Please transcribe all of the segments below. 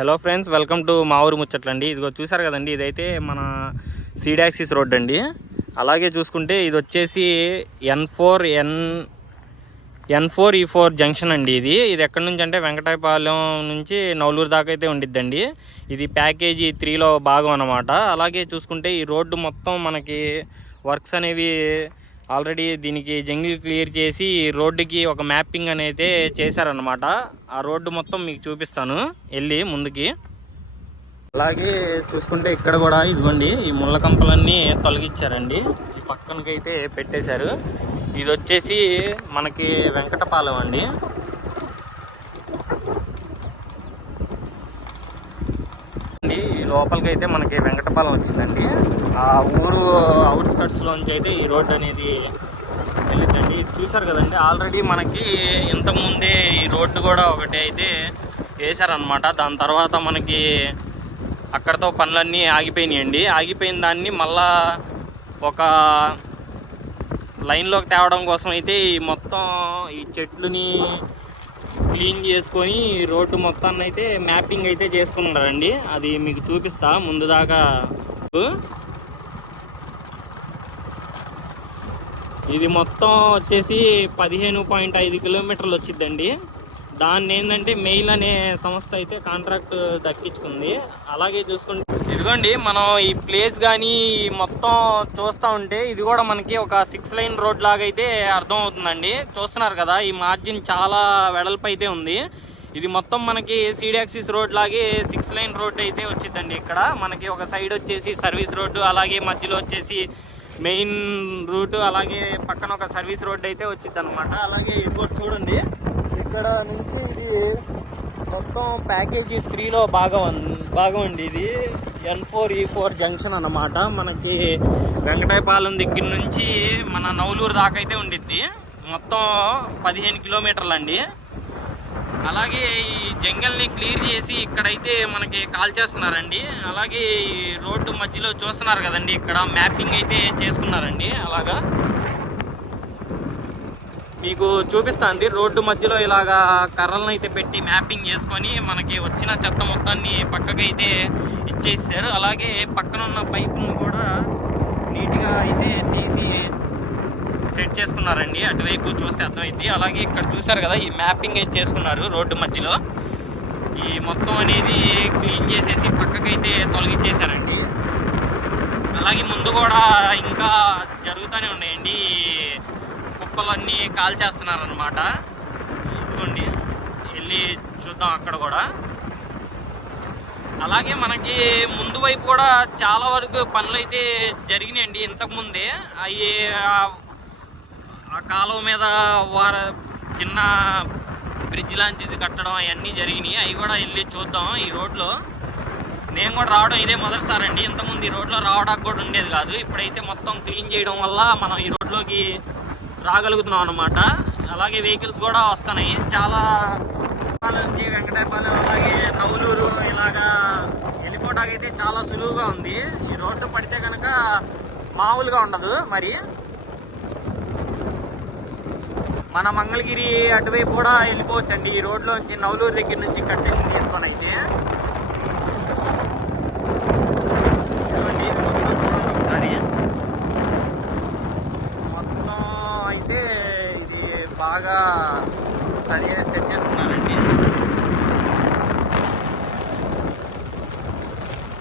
Hello friends welcome to మా ఊరు ముచ్చట్లండి. ఇదిగో చూసారు కదండి ఇదైతే మన సీడాక్సిస్ రోడ్ అండి. అలాగే చూసుకుంటే ఇది వచ్చేసి N four N N four E four junction అండి ఇది. ఇది ఎక్కడి నుంచి అంటే వెంకటాయపాలెం నుంచి నవలూరు దాకా అయితే ఉండిద్దండి. ఇది ప్యాకేజీ త్రీలో భాగం అన్నమాట. అలాగే చూసుకుంటే ఈ రోడ్డు మొత్తం మనకి వర్క్స్ అనేవి ఆల్రెడీ దీనికి జంగిల్ క్లియర్ చేసి రోడ్డుకి ఒక మ్యాపింగ్ అనేది చేశారనమాట ఆ రోడ్డు మొత్తం మీకు చూపిస్తాను. వెళ్ళి ముందుకి. అలాగే చూసుకుంటే ఇక్కడ కూడా ఇదిగోండి ఈ ముళ్ళ కంపలన్నీ తొలగించారండి ఈ పక్కనకైతే పెట్టేశారు. ఇది వచ్చేసి మనకి వెంకటపాలెం అండి అండి ఈ లోపలికి అయితే మనకి వెంకటపాలెం వచ్చిందండి. ఆ ఊరు అవుట్స్కట్స్లోంచి అయితే ఈ రోడ్డు అనేది వెళ్ళిందండి చూసారు కదండి ఆల్రెడీ మనకి ఇంతకుముందే ఈ రోడ్డు కూడా ఒకటి అయితే వేశారనమాట దాని తర్వాత మనకి అక్కడతో పనులన్నీ ఆగిపోయినాయండి. ఆగిపోయిన దాన్ని మళ్ళా ఒక లైన్లోకి తేవడం కోసం అయితే ఈ మొత్తం ఈ చెట్లుని క్లీన్ చేసుకొని రోడ్డు మొత్తాన్ని అయితే మ్యాపింగ్ అయితే చేసుకున్నారండి. అది మీకు చూపిస్తా ముందు దాకా. ఇది మొత్తం వచ్చేసి పదిహేను పాయింట్ ఐదు కిలోమీటర్లు వచ్చిందండి దాన్ని ఏంటంటే మెయిల్ అనే సంస్థ అయితే కాంట్రాక్ట్ దక్కించుకుంది. అలాగే చూసుకుంటే ఇదిగోండి మనం ఈ ప్లేస్ కానీ మొత్తం చూస్తూ ఉంటే ఇది కూడా మనకి ఒక సిక్స్ లైన్ రోడ్ లాగా అయితే అర్థం అవుతుందండి చూస్తున్నారు కదా ఈ మార్జిన్ చాలా వెడల్పు అయితే ఉంది. ఇది మొత్తం మనకి సీడాక్సిస్ రోడ్ లాగే సిక్స్ లైన్ రోడ్ అయితే వచ్చిందండి ఇక్కడ. మనకి ఒక సైడ్ వచ్చేసి సర్వీస్ రోడ్డు అలాగే మధ్యలో వచ్చేసి మెయిన్ రూట్ అలాగే పక్కన ఒక సర్వీస్ రోడ్ అయితే వచ్చింది అనమాట అలాగే ఇది కూడా చూడండి. ఇక్కడ నుంచి ఇది మొత్తం ప్యాకేజీ త్రీలో భాగం భాగం అండి ఇది. N four E four junction అన్నమాట. మనకి వెంకటాయపాలెం దగ్గర నుంచి మన నవలూరు దాకా అయితే ఉండిద్ది. మొత్తం పదిహేను కిలోమీటర్లు అండి అలాగే ఈ జంగల్ని క్లియర్ చేసి ఇక్కడైతే మనకి కాల్ చేస్తున్నారండి. అలాగే ఈ రోడ్డు మధ్యలో చూస్తున్నారు కదండి ఇక్కడ మ్యాపింగ్ అయితే చేసుకున్నారండి. అలాగా మీకు చూపిస్తాండి రోడ్డు మధ్యలో ఇలాగా కర్రలను అయితే పెట్టి మ్యాపింగ్ చేసుకొని మనకి వచ్చిన చెత్త మొత్తాన్ని పక్కకైతే ఇచ్చేసారు. అలాగే పక్కన ఉన్న పైపులను కూడా నీట్గా అయితే తీసి సెట్ చేసుకున్నారండి. అటువైపు చూస్తే అర్థమైంది. అలాగే ఇక్కడ చూసారు కదా ఈ మ్యాపింగ్ అయితే చేసుకున్నారు రోడ్డు మధ్యలో. ఈ మొత్తం అనేది క్లీన్ చేసేసి పక్కకైతే తొలగించేశారండి అలాగే ముందు కూడా ఇంకా జరుగుతూనే ఉన్నాయండి. ఈ కుప్పలన్నీ కాల్ చేస్తున్నారనమాట ఇదిగోండి వెళ్ళి చూద్దాం అక్కడ కూడా. అలాగే మనకి ముందు వైపు కూడా చాలా వరకు పనులు అయితే జరిగినాయండి ఇంతకుముందే. అవి ఆ కాలువ మీద వార చిన్న బ్రిడ్జ్ లాంటిది కట్టడం అవన్నీ జరిగినాయి. అవి కూడా వెళ్ళి చూద్దాం ఈ రోడ్లో. నేను కూడా రావడం ఇదే మొదటిసారి అండి ఇంతకుముందు ఈ రోడ్లో రావడానికి కూడా ఉండేది కాదు. ఇప్పుడైతే మొత్తం క్లీన్ చేయడం వల్ల మనం ఈ రోడ్లోకి రాగలుగుతున్నాం అనమాట అలాగే వెహికల్స్ కూడా వస్తున్నాయి. చాలా పాలెం నుంచి వెంకటాయపాలెం అలాగే నవలూరు ఇలాగా వెళ్ళిపోవడానికి అయితే చాలా సులువుగా ఉంది. ఈ రోడ్డు పడితే కనుక మామూలుగా ఉండదు మరి. మన మంగళగిరి అటువైపు కూడా వెళ్ళిపోవచ్చు అండి ఈ రోడ్లోంచి నవలూరు దగ్గర నుంచి కట్టెలు తీసుకొని అయితే ఇదిగోండి, ఇది మొత్తం చూడండి ఒకసారి మొత్తం అయితే ఇది బాగా సరిగా సెట్ చేసుకున్నారండి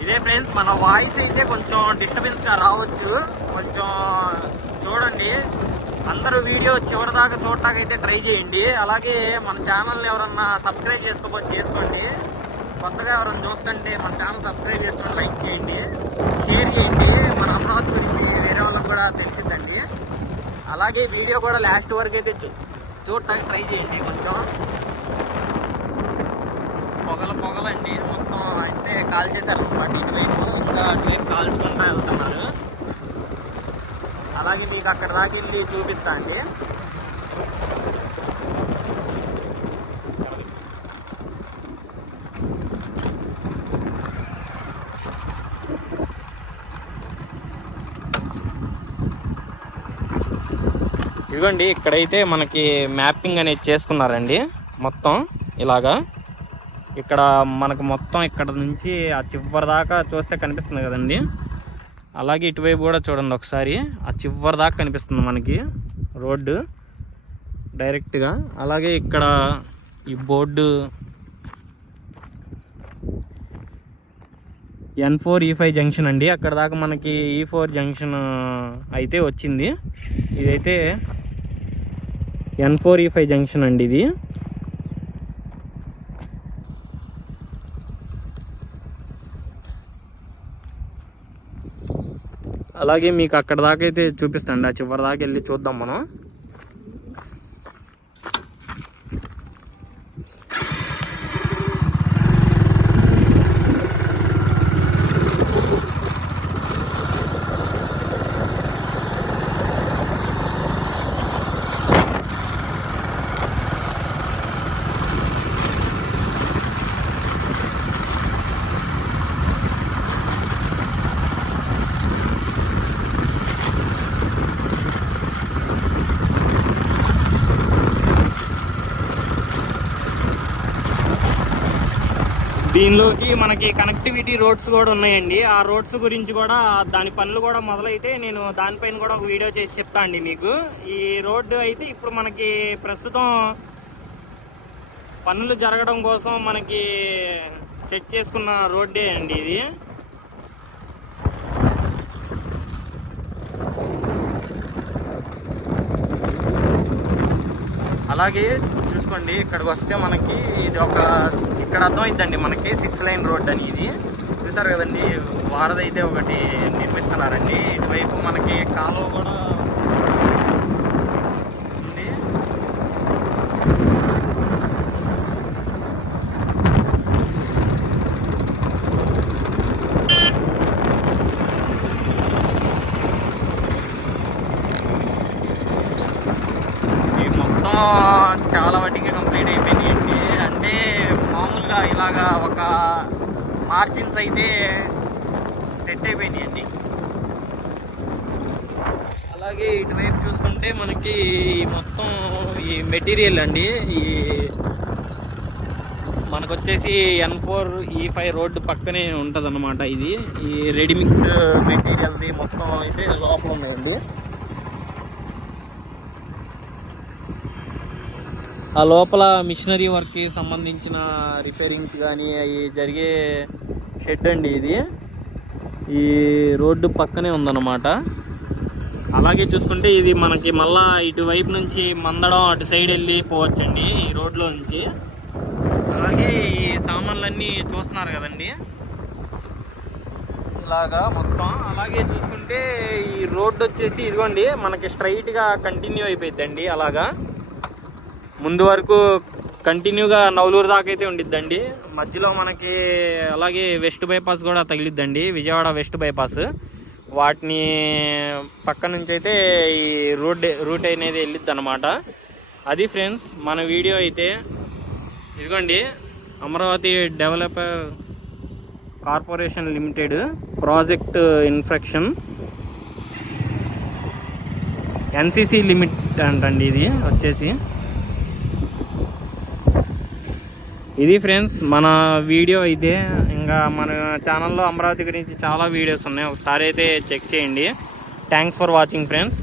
ఇదే ఫ్రెండ్స్ మన వాయిస్ అయితే కొంచెం డిస్టర్బెన్స్గా రావచ్చు. కొంచెం చూడండి. అందరూ వీడియో చివరి దాకా చూడటానికి అయితే ట్రై చేయండి. అలాగే మన ఛానల్ని ఎవరన్నా సబ్స్క్రైబ్ చేసుకోకపోతే చేసుకోండి. కొత్తగా ఎవరైనా చూస్తుంటే మన ఛానల్ సబ్స్క్రైబ్ చేసుకొని లైక్ చేయండి. షేర్ చేయండి. మన అమరావతి గురించి వేరే వాళ్ళకి కూడా తెలిసిద్దండి. అలాగే వీడియో కూడా లాస్ట్ వరకు అయితే చూడటానికి ట్రై చేయండి కొంచెం. పొగలు పొగలండి. మొత్తం అంటే కాల్ చేశారు అనమాట. ఇటువైపు ఇంకా అటువైపు కాల్చుకుంటా వెళ్తున్నారు. అలాగే మీకు అక్కడ దాకా వెళ్ళి చూపిస్తా అండి. ఇదిగోండి ఇక్కడైతే మనకి మ్యాపింగ్ అనేది చేసుకున్నారండి. మొత్తం ఇలాగా. ఇక్కడ మనకు మొత్తం ఇక్కడ నుంచి ఆ చివరి దాకా చూస్తే కనిపిస్తుంది కదండి. అలాగే ఇటువైపు కూడా చూడండి ఒకసారి. ఆ చివరి దాకా కనిపిస్తుంది మనకి రోడ్డు డైరెక్ట్గా. అలాగే ఇక్కడ ఈ board N four E five junction అండి. అక్కడ దాకా మనకి e ఈ ఫోర్ జంక్షన్ అయితే వచ్చింది. ఇదైతే N four E five junction అండి ఇది. అలాగే మీకు అక్కడ దాకా అయితే చూపిస్తాండి ఆ చివరి దాకా వెళ్ళి చూద్దాం మనం. దీనిలోకి మనకి కనెక్టివిటీ రోడ్స్ కూడా ఉన్నాయండి. ఆ రోడ్స్ గురించి కూడా దాని పనులు కూడా మొదలైతే నేను దానిపైన కూడా ఒక వీడియో చేసి చెప్తా అండి మీకు. ఈ రోడ్డు అయితే ఇప్పుడు మనకి ప్రస్తుతం పనులు జరగడం కోసం మనకి సెట్ చేసుకున్న రోడ్డే అండి ఇది. అలాగే చూసుకోండి ఇక్కడికి వస్తే మనకి ఇది ఒక ఇక్కడ అర్థమైందండి మనకి సిక్స్ లైన్ రోడ్ అని ఇది చూసారు కదండి వారదైతే ఒకటి నిర్మిస్తున్నారండి. ఇటువైపు మనకి కాలువ కూడా ఉంది ఈ మొత్తం చాలా వాటికి కంప్లీట్ అయిపోయినాయండి అంటే మామూలుగా ఇలాగా ఒక మార్జిన్స్ అయితే సెట్ అయిపోయినాయండి అలాగే ఇటువైపు చూసుకుంటే మనకి మొత్తం ఈ మెటీరియల్ అండి. ఈ మనకు వచ్చేసి N four E e five road పక్కనే ఉంటుంది ఇది. ఈ రెడీమిక్స్ మెటీరియల్ది మొత్తం అయితే లోపల ఉన్నాయండి. ఆ లోపల మిషనరీ వర్క్కి సంబంధించిన రిపేరింగ్స్ కానీ అవి జరిగే షెడ్ అండి ఇది. ఈ రోడ్డు పక్కనే ఉందన్నమాట. అలాగే చూసుకుంటే ఇది మనకి మళ్ళా ఇటువైపు నుంచి మందడం అటు సైడ్ వెళ్ళి పోవచ్చండి ఈ రోడ్లో నుంచి. అలాగే ఈ సామాన్లన్నీ చూస్తున్నారు కదండి. ఇలాగా మొత్తం. అలాగే చూసుకుంటే ఈ రోడ్డు వచ్చేసి ఇదిగోండి మనకి స్ట్రైట్గా కంటిన్యూ అయిపోయిద్దండి అలాగా. ముందు వరకు కంటిన్యూగా నవలూరు దాకా అయితే ఉండిద్దండి. మధ్యలో మనకి అలాగే వెస్ట్ బైపాస్ కూడా తగిలిద్దండి విజయవాడ వెస్ట్ బైపాస్. వాటిని పక్క నుంచి అయితే ఈ రూట్ రూట్ అనేది వెళ్ళిద్ది అనమాట అది ఫ్రెండ్స్ మన వీడియో అయితే ఇదిగోండి Amaravati developer corporation limited project infection. NCC limit అంటండి ఇది వచ్చేసి. ఇది ఫ్రెండ్స్ మన వీడియో అయితే ఇంకా మన ఛానల్లో అమరావతి గురించి చాలా వీడియోస్ ఉన్నాయి. ఒకసారి అయితే చెక్ చేయండి. Thanks for watching friends